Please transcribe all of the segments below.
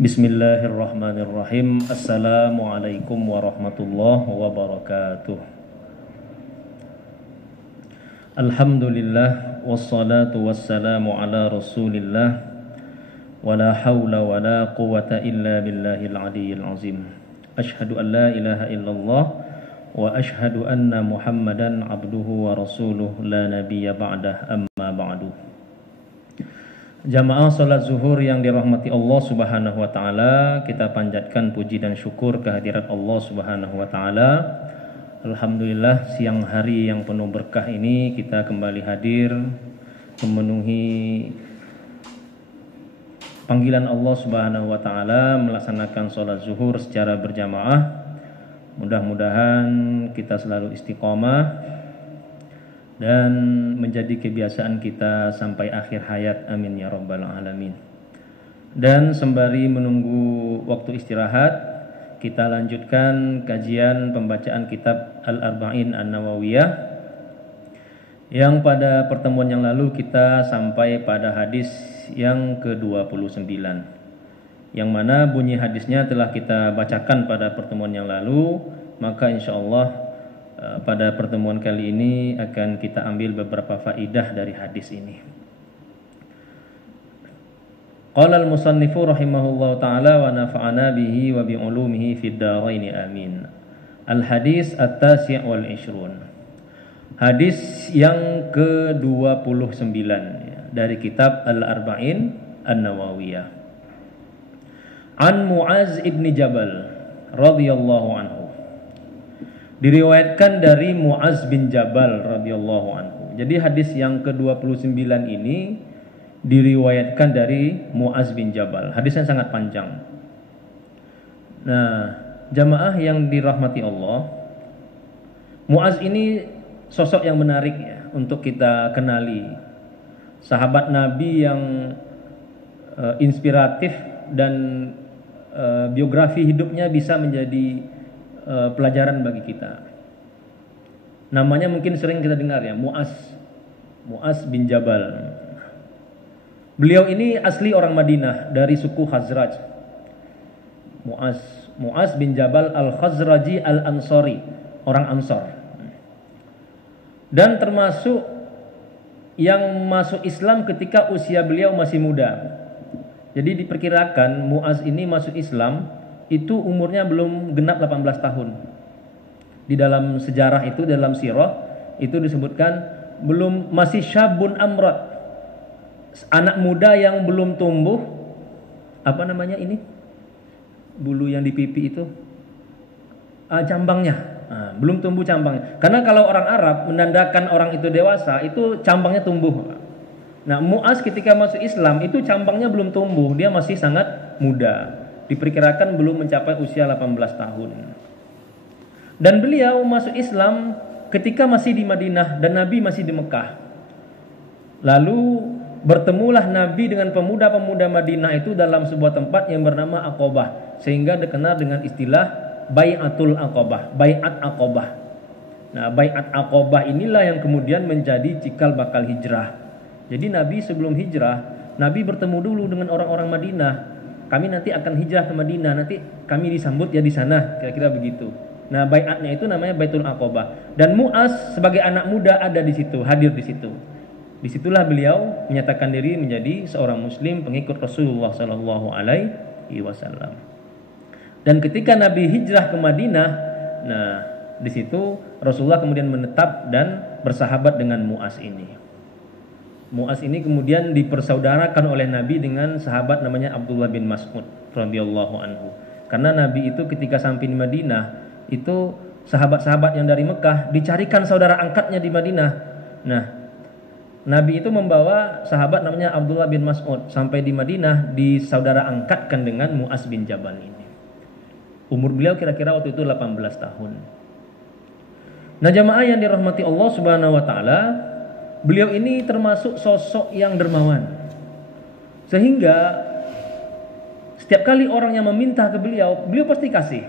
Bismillahirrahmanirrahim. Assalamualaikum warahmatullahi wabarakatuh. Alhamdulillah wassalatu wassalamu ala Rasulillah wala haula wala quwata illa billahil aliyyil azim. Asyhadu an la ilaha illallah wa asyhadu anna Muhammadan abduhu wa rasuluh la nabiyya ba'dah, amma ba'du. Jamaah salat zuhur yang dirahmati Allah Subhanahu wa taala, kita panjatkan puji dan syukur kehadirat Allah Subhanahu wa taala. Alhamdulillah, siang hari yang penuh berkah ini kita kembali hadir memenuhi panggilan Allah Subhanahu wa taala melaksanakan salat zuhur secara berjamaah. Mudah-mudahan kita selalu istiqomah dan menjadi kebiasaan kita sampai akhir hayat, amin ya rabbal alamin. Dan sembari menunggu waktu istirahat, kita lanjutkan kajian pembacaan kitab Al-Arba'in An-Nawawiyah, yang pada pertemuan yang lalu kita sampai pada hadis yang ke-29, yang mana bunyi hadisnya telah kita bacakan pada pertemuan yang lalu. Maka insyaallah pada pertemuan kali ini akan kita ambil beberapa faidah dari hadis ini. Qala al-musannifu rahimahullahu ta'ala wa nafa'ana bihi wa bi'ulumihi fid dharain amin. Al-hadis at-tasi' wal 20. Hadis yang ke-29 dari kitab Al-Arba'in An-Nawawiyah. An Mu'az ibn Jabal radhiyallahu anhu. Diriwayatkan dari Mu'az bin Jabal radhiyallahu anhu. Jadi hadis yang ke-29 ini diriwayatkan dari Mu'az bin Jabal. Hadisnya sangat panjang. Nah, jamaah yang dirahmati Allah, Mu'az ini sosok yang menarik ya untuk kita kenali. Sahabat Nabi yang inspiratif dan biografi hidupnya bisa menjadi pelajaran bagi kita. Namanya mungkin sering kita dengar ya, Mu'az bin Jabal. Beliau ini asli orang Madinah dari suku Khazraj. Mu'az bin Jabal al-Khazraji al-Ansari, orang Ansar. Dan termasuk yang masuk Islam ketika usia beliau masih muda. Jadi diperkirakan Mu'az ini masuk Islam itu umurnya belum genap 18 tahun. Di dalam sejarah itu, dalam sirah itu disebutkan masih syabun amrat, anak muda yang belum tumbuh, apa namanya ini, bulu yang di pipi itu, cambangnya, belum tumbuh cambangnya. Karena kalau orang Arab menandakan orang itu dewasa, itu cambangnya tumbuh. Nah, Mu'az ketika masuk Islam itu cambangnya belum tumbuh, dia masih sangat muda. Diperkirakan belum mencapai usia 18 tahun. Dan beliau masuk Islam ketika masih di Madinah dan Nabi masih di Mekah. Lalu bertemulah Nabi dengan pemuda-pemuda Madinah itu dalam sebuah tempat yang bernama Aqabah, sehingga dikenal dengan istilah Bai'atul Aqabah, Bai'at Aqabah. Nah, Bai'at Aqabah inilah yang kemudian menjadi cikal bakal hijrah. Jadi Nabi sebelum hijrah, Nabi bertemu dulu dengan orang-orang Madinah. Kami nanti akan hijrah ke Madinah, nanti kami disambut ya di sana, kira-kira begitu. Nah, baiatnya itu namanya Baitul Aqabah. Dan Mu'az sebagai anak muda ada di situ, hadir di situ. Disitulah beliau menyatakan diri menjadi seorang Muslim pengikut Rasulullah Sallallahu Alaihi Wasallam. Dan ketika Nabi hijrah ke Madinah, nah di situ Rasulullah kemudian menetap dan bersahabat dengan Mu'az ini. Mu'az ini kemudian dipersaudarakan oleh Nabi dengan sahabat namanya Abdullah bin Mas'ud radhiyallahu anhu. Karena Nabi itu ketika sampai di Madinah, itu sahabat-sahabat yang dari Mekah dicarikan saudara angkatnya di Madinah. Nah, Nabi itu membawa sahabat namanya Abdullah bin Mas'ud sampai di Madinah, disaudara angkatkan dengan Mu'az bin Jabal ini. Umur beliau kira-kira waktu itu 18 tahun. Nah, jamaah yang dirahmati Allah Subhanahu wa taala, beliau ini termasuk sosok yang dermawan. Sehingga setiap kali orang yang meminta ke beliau, beliau pasti kasih.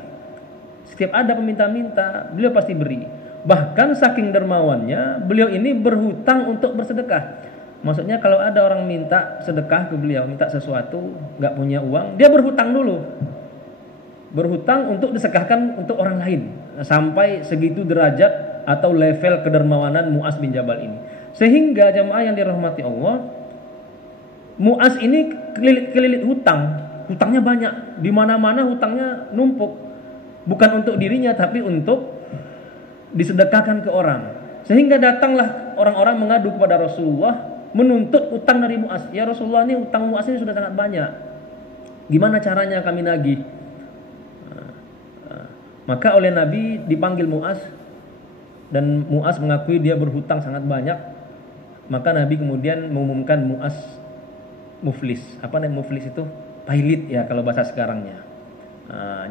Setiap ada peminta-minta, beliau pasti beri. Bahkan saking dermawannya, beliau ini berhutang untuk bersedekah. Maksudnya kalau ada orang minta sedekah ke beliau, minta sesuatu, nggak punya uang, dia berhutang dulu. Berhutang untuk disedekahkan untuk orang lain. Sampai segitu derajat atau level kedermawanan Mu'az bin Jabal ini. Sehingga jamaah yang dirahmati Allah, Mu'az ini kelilit hutang. Hutangnya banyak. Di mana-mana hutangnya numpuk. Bukan untuk dirinya tapi untuk disedekahkan ke orang. Sehingga datanglah orang-orang mengadu kepada Rasulullah menuntut utang dari Mu'az. Ya Rasulullah, ini utang Mu'az ini sudah sangat banyak. Gimana caranya kami nagih? Maka oleh Nabi dipanggil Mu'az dan Mu'az mengakui dia berhutang sangat banyak. Maka Nabi kemudian mengumumkan Mu'az muflis. Apa namanya muflis itu? Pailit ya kalau bahasa sekarangnya.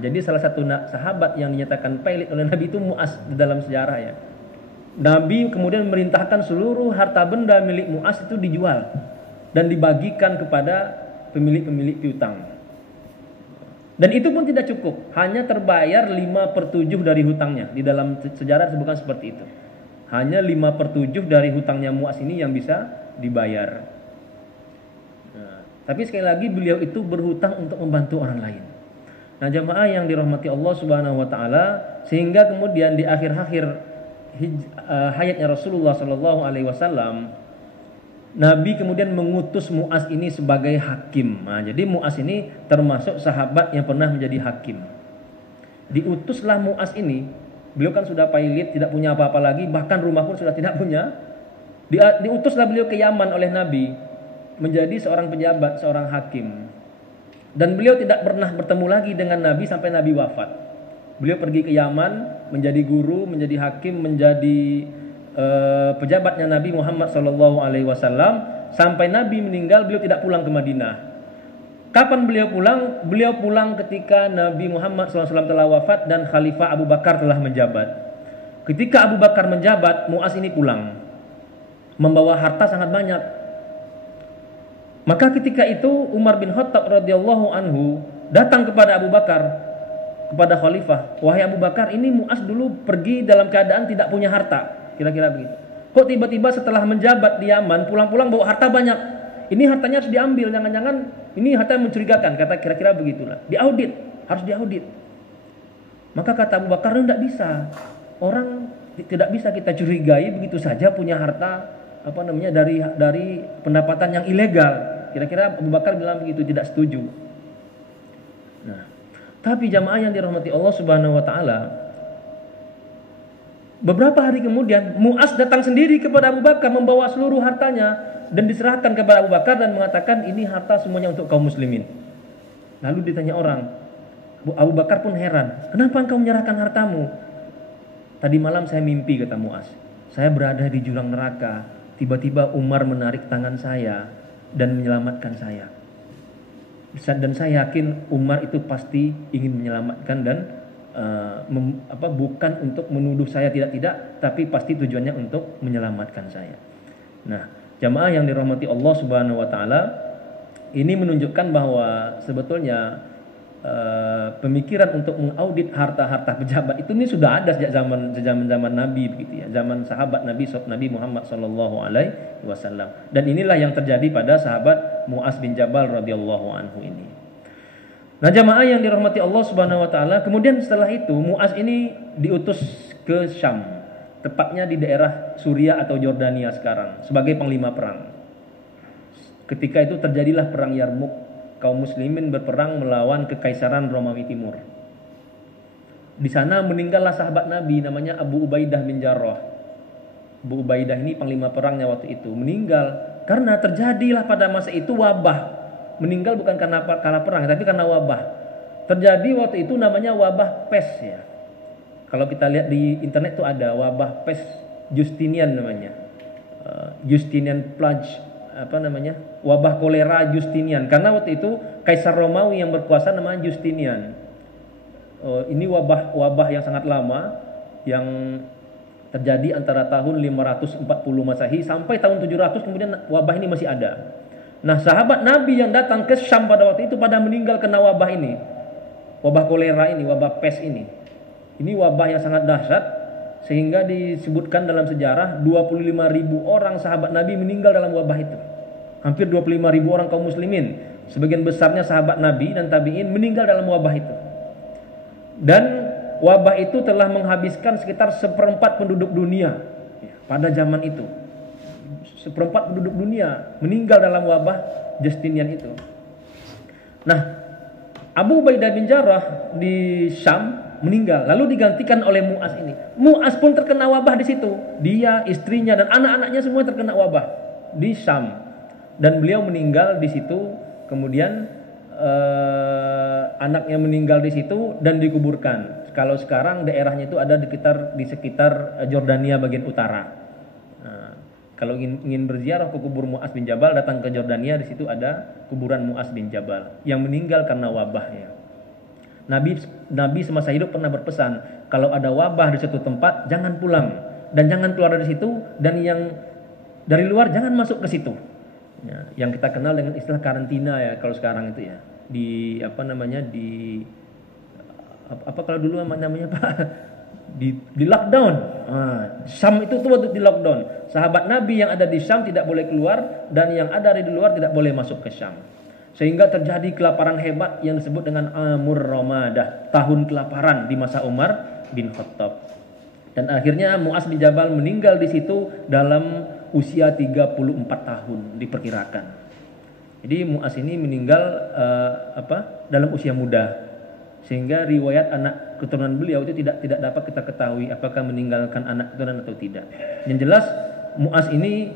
Jadi salah satu sahabat yang dinyatakan pailit oleh Nabi itu Mu'az di dalam sejarah ya. Nabi kemudian memerintahkan seluruh harta benda milik Mu'az itu dijual dan dibagikan kepada pemilik-pemilik piutang. Dan itu pun tidak cukup, hanya terbayar 5/7 dari hutangnya. Di dalam sejarah disebutkan seperti itu. Hanya 5/7 dari hutangnya Mu'az ini yang bisa dibayar. Tapi sekali lagi beliau itu berhutang untuk membantu orang lain. Nah, jamaah yang dirahmati Allah Subhanahu wa taala, sehingga kemudian di akhir-akhir hayatnya Rasulullah Shallallahu Alaihi Wasallam, Nabi kemudian mengutus Mu'az ini sebagai hakim. Nah, jadi Mu'az ini termasuk sahabat yang pernah menjadi hakim. Diutuslah Mu'az ini, beliau kan sudah pailit, tidak punya apa-apa lagi, bahkan rumah pun sudah tidak punya. Diutuslah beliau ke Yaman oleh Nabi menjadi seorang pejabat, seorang hakim. Dan beliau tidak pernah bertemu lagi dengan Nabi sampai Nabi wafat. Beliau pergi ke Yaman menjadi guru, menjadi hakim, menjadi pejabatnya Nabi Muhammad Sallallahu Alaihi Wasallam sampai Nabi meninggal. Beliau tidak pulang ke Madinah. Kapan beliau pulang? Beliau pulang ketika Nabi Muhammad SAW telah wafat dan Khalifah Abu Bakar telah menjabat. Ketika Abu Bakar menjabat, Mu'az ini pulang membawa harta sangat banyak. Maka ketika itu Umar bin Khattab radhiyallahu anhu datang kepada Abu Bakar, kepada khalifah, wahai Abu Bakar, ini Mu'az dulu pergi dalam keadaan tidak punya harta, kira-kira begitu. Kok tiba-tiba setelah menjabat di Yaman, pulang-pulang bawa harta banyak? Ini hartanya harus diambil, jangan-jangan ini harta mencurigakan, kata kira-kira begitulah. Diaudit, harus diaudit. Maka kata Abu Bakar, tidak bisa. Orang tidak bisa kita curigai begitu saja punya harta dari pendapatan yang ilegal. Kira-kira Abu Bakar bilang begitu, tidak setuju. Nah, tapi jamaah yang dirahmati Allah Subhanahu wa taala, beberapa hari kemudian Mu'az datang sendiri kepada Abu Bakar membawa seluruh hartanya dan diserahkan kepada Abu Bakar dan mengatakan ini harta semuanya untuk kaum muslimin. Lalu ditanya orang, Abu Bakar pun heran, kenapa engkau menyerahkan hartamu? Tadi malam saya mimpi, kata Mu'az. Saya berada di jurang neraka, tiba-tiba Umar menarik tangan saya dan menyelamatkan saya. Dan saya yakin Umar itu pasti ingin menyelamatkan dan bukan untuk menuduh saya, tidak, tapi pasti tujuannya untuk menyelamatkan saya. Nah, jamaah yang dirahmati Allah Subhanahu wa taala, ini menunjukkan bahwa sebetulnya pemikiran untuk mengaudit harta-harta pejabat itu ini sudah ada sejak zaman Nabi begitu ya, zaman sahabat Nabi Muhammad sallallahu alaihi wasallam. Dan inilah yang terjadi pada sahabat Mu'az bin Jabal radhiyallahu anhu ini. Nah, jamaah yang dirahmati Allah Subhanahu wa taala, kemudian setelah itu Mu'az ini diutus ke Syam, tepatnya di daerah Suriah atau Yordania sekarang, sebagai panglima perang. Ketika itu terjadilah perang Yarmuk. Kaum muslimin berperang melawan kekaisaran Romawi Timur. Di sana meninggallah sahabat Nabi namanya Abu Ubaidah bin Jarrah. Abu Ubaidah ini panglima perangnya waktu itu meninggal karena terjadilah pada masa itu wabah. Meninggal bukan karena kalah perang, tapi karena wabah. Terjadi waktu itu namanya wabah pes ya. Kalau kita lihat di internet tuh ada wabah pes Justinian namanya. Justinian Plague, wabah kolera Justinian, karena waktu itu Kaisar Romawi yang berkuasa namanya Justinian. Ini wabah yang sangat lama yang terjadi antara tahun 540 Masehi sampai tahun 700, kemudian wabah ini masih ada. Nah, sahabat Nabi yang datang ke Syam pada waktu itu pada meninggal kena wabah ini. Wabah kolera ini, wabah pes ini. Ini wabah yang sangat dahsyat Sehingga disebutkan dalam sejarah 25.000 orang sahabat Nabi meninggal dalam wabah itu. Hampir 25.000 orang kaum muslimin, sebagian besarnya sahabat Nabi dan tabi'in meninggal dalam wabah itu. Dan wabah itu telah menghabiskan sekitar 1/4 penduduk dunia pada zaman itu. 1/4 penduduk dunia meninggal dalam wabah Justinian itu. Nah, Abu Ubaidah bin Jarrah di Syam meninggal, lalu digantikan oleh Mu'az ini. Mu'az pun terkena wabah di situ. Dia, istrinya dan anak-anaknya semua terkena wabah di Syam. Dan beliau meninggal di situ, kemudian anaknya meninggal di situ dan dikuburkan. Kalau sekarang daerahnya itu ada di sekitar Jordania bagian utara. Nah, kalau ingin berziarah ke kubur Mu'az bin Jabal, datang ke Jordania, di situ ada kuburan Mu'az bin Jabal yang meninggal karena wabahnya. Nabi semasa hidup pernah berpesan, kalau ada wabah di suatu tempat jangan pulang dan jangan keluar dari situ, dan yang dari luar jangan masuk ke situ. Ya, yang kita kenal dengan istilah karantina ya kalau sekarang itu ya. Di kalau dulu namanya Pak? Di lockdown. Syam itu tuh waktu di lockdown. Sahabat Nabi yang ada di Syam tidak boleh keluar, dan yang ada di luar tidak boleh masuk ke Syam. Sehingga terjadi kelaparan hebat yang disebut dengan Amur Ramadah, tahun kelaparan di masa Umar bin Khattab. Dan akhirnya Mu'az bin Jabal meninggal di situ dalam usia 34 tahun diperkirakan. Jadi Mu'az ini meninggal dalam usia muda, sehingga riwayat anak keturunan beliau itu tidak dapat kita ketahui apakah meninggalkan anak keturunan atau tidak. Yang jelas Mu'az ini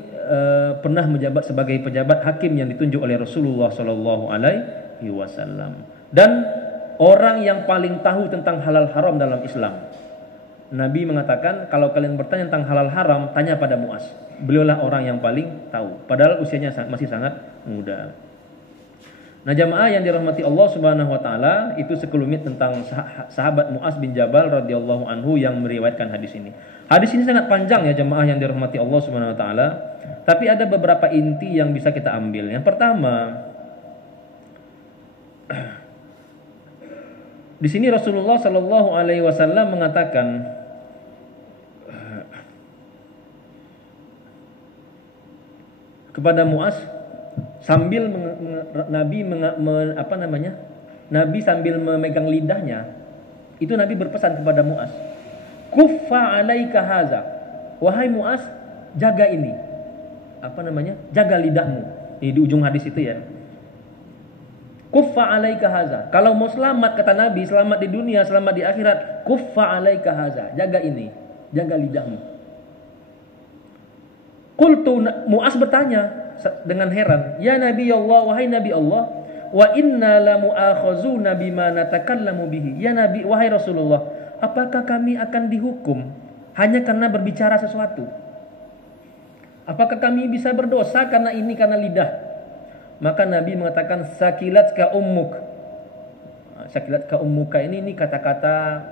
pernah menjabat sebagai pejabat hakim yang ditunjuk oleh Rasulullah Shallallahu Alaihi Wasallam, dan orang yang paling tahu tentang halal haram dalam Islam. Nabi mengatakan, kalau kalian bertanya tentang halal haram, tanya pada Mu'az. Beliaulah orang yang paling tahu, padahal usianya masih sangat muda. Nah, jamaah yang dirahmati Allah Subhanahu wa taala, itu sekelumit tentang sahabat Mu'az bin Jabal radhiyallahu anhu yang meriwayatkan hadis ini. Hadis ini sangat panjang ya jamaah yang dirahmati Allah Subhanahu wa taala, tapi ada beberapa inti yang bisa kita ambil. Yang pertama, di sini Rasulullah Shallallahu Alaihi Wasallam mengatakan, kepada Mu'az sambil Nabi sambil memegang lidahnya, itu Nabi berpesan kepada Mu'az, kuffa alaika haza, wahai Mu'az, jaga ini, jaga lidahmu. Ini di ujung hadis itu ya. Kuffa alaika haza. Kalau mau selamat, kata Nabi, selamat di dunia, selamat di akhirat, kuffa alaika haza, jaga ini, jaga lidahmu. Qultu, Mu'az bertanya dengan heran, ya Nabi Allah, wahai Nabi Allah, wa inna la mu'akhazuna bima natakallamu bihi. Ya Nabi, wahai Rasulullah, apakah kami akan dihukum hanya karena berbicara sesuatu? Apakah kami bisa berdosa karena lidah? Maka Nabi mengatakan, sakilatka ummuk. Sakilatka ummuka ini kata-kata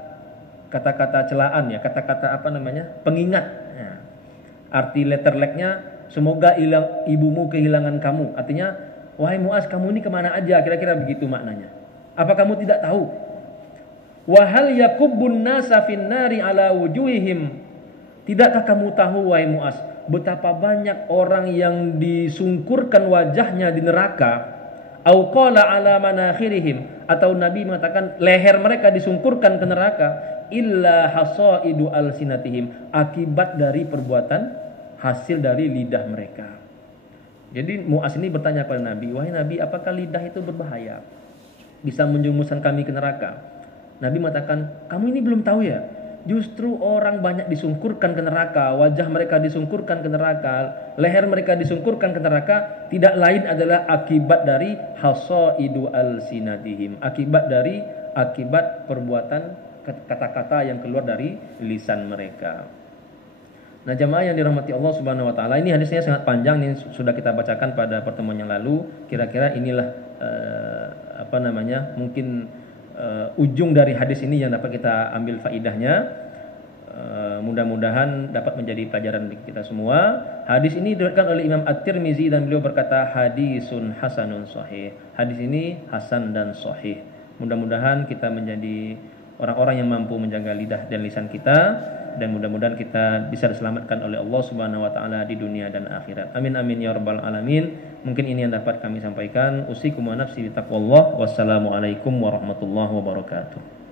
celaan ya, kata-kata pengingat. Ya. Arti letter leg-nya, semoga ibumu kehilangan kamu. Artinya, wahai Mu'az, kamu ini kemana aja? Kira-kira begitu maknanya. Apa kamu tidak tahu? Wahal yakubbun nasa finnari ala wujuhihim. Tidakkah kamu tahu, wahai Mu'az, betapa banyak orang yang disungkurkan wajahnya di neraka? Au qala ala manakhirihim, atau Nabi mengatakan leher mereka disungkurkan ke neraka, illa hasaidu alsinatihim, akibat dari perbuatan hasil dari lidah mereka. Jadi Mu'az ini bertanya kepada Nabi, wahai Nabi, apakah lidah itu berbahaya? Bisa menjumuskan kami ke neraka? Nabi mengatakan, kamu ini belum tahu ya? Justru orang banyak disungkurkan ke neraka, wajah mereka disungkurkan ke neraka, leher mereka disungkurkan ke neraka, tidak lain adalah akibat dari hasaidu alsinatihim, akibat perbuatan kata-kata yang keluar dari lisan mereka. Nah, jamaah yang dirahmati Allah Subhanahu wa taala, ini hadisnya sangat panjang, ini sudah kita bacakan pada pertemuan yang lalu. Kira-kira inilah mungkin ujung dari hadis ini yang dapat kita ambil faidahnya. Mudah-mudahan dapat menjadi pelajaran bagi kita semua. Hadis ini diriwayatkan oleh Imam At-Tirmizi dan beliau berkata hadisun hasanun sahih. Hadis ini hasan dan sahih. Mudah-mudahan kita menjadi orang-orang yang mampu menjaga lidah dan lisan kita, dan mudah-mudahan kita bisa diselamatkan oleh Allah Subhanahu wa taala di dunia dan akhirat. Amin amin ya rabbal alamin. Mungkin ini yang dapat kami sampaikan. Usikum wa nafsi bi taqwallah. Wassalamualaikum warahmatullahi wabarakatuh.